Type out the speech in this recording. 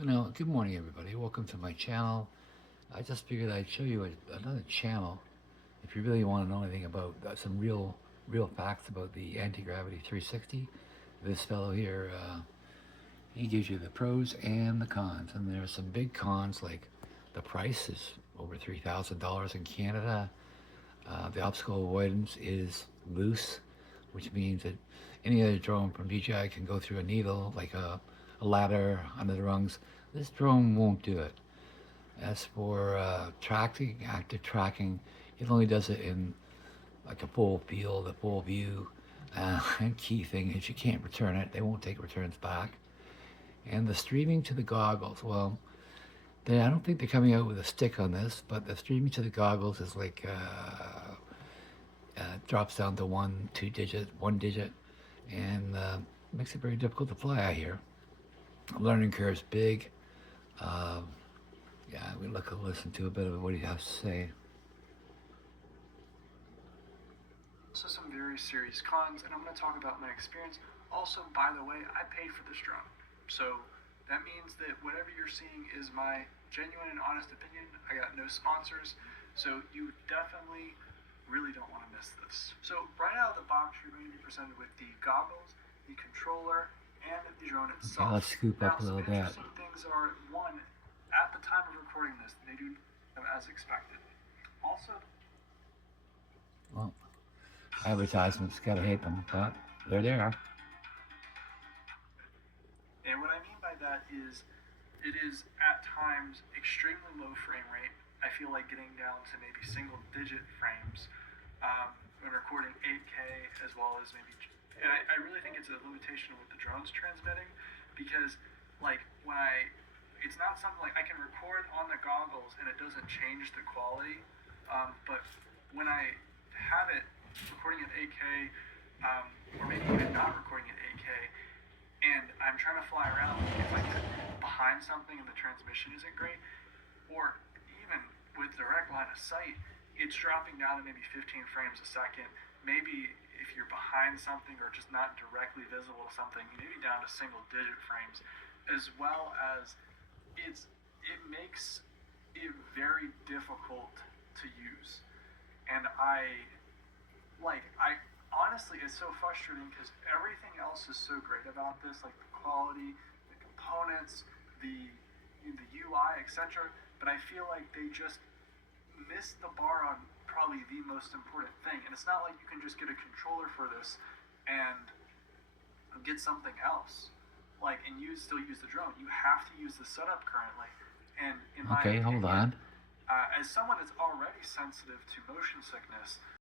So now, good morning, everybody. Welcome to my channel. I just figured I'd show you another channel if you really want to know anything about some real facts about the anti-gravity 360. This fellow here, he gives you the pros and the cons, and there are some big cons like the price is over $3,000 in Canada. The obstacle avoidance is loose, which means that any other drone from DJI can go through a needle, like a ladder under the rungs. This drone won't do it. As for tracking, active tracking, it only does it in like a full field, a full view. And key thing is you can't return it. They won't take returns back. And the streaming to the goggles, well, I don't think they're coming out with a stick on this, but the streaming to the goggles is like drops down to one digit, and makes it very difficult to fly out here. Learning curve's big. Uh, yeah, we listen to a bit of what he has to say. Also some very serious cons, and I'm going to talk about my experience. Also, by the way, I paid for this drone, so that means that whatever you're seeing is my genuine and honest opinion. I got no sponsors, so you definitely really don't want to miss this. So right out of the box, you're going to be presented with the goggles, the controller, and the drone itself. Okay, let's scoop up a little bit. Interesting things are, one, at the time of recording this, they do them as expected. Also, well, advertisements, gotta hate them, but they're there. And what I mean by that is, it is at times extremely low frame rate. I feel like getting down to maybe single digit frames when recording 8K as well as maybe, and I really think it's a limitation with the drone's transmitting, because like it's not something like I can record on the goggles and it doesn't change the quality, but when I have it recording at 8K, or maybe even not recording at 8K, and I'm trying to fly around, if I get behind something and the transmission isn't great, or even with direct line of sight, it's dropping down to maybe 15 frames a second. Maybe if you're behind something or just not directly visible to something, maybe down to single digit frames, as well as it makes it very difficult to use. And I honestly, it's so frustrating because everything else is so great about this, like the quality, the components, the UI, etc. But I feel like they just missed the bar on probably the most important thing. And it's not like you can just get a controller for this and get something else, like, and still use the drone. You have to use the setup currently. And in my Okay, opinion, hold on. as someone that's already sensitive to motion sickness,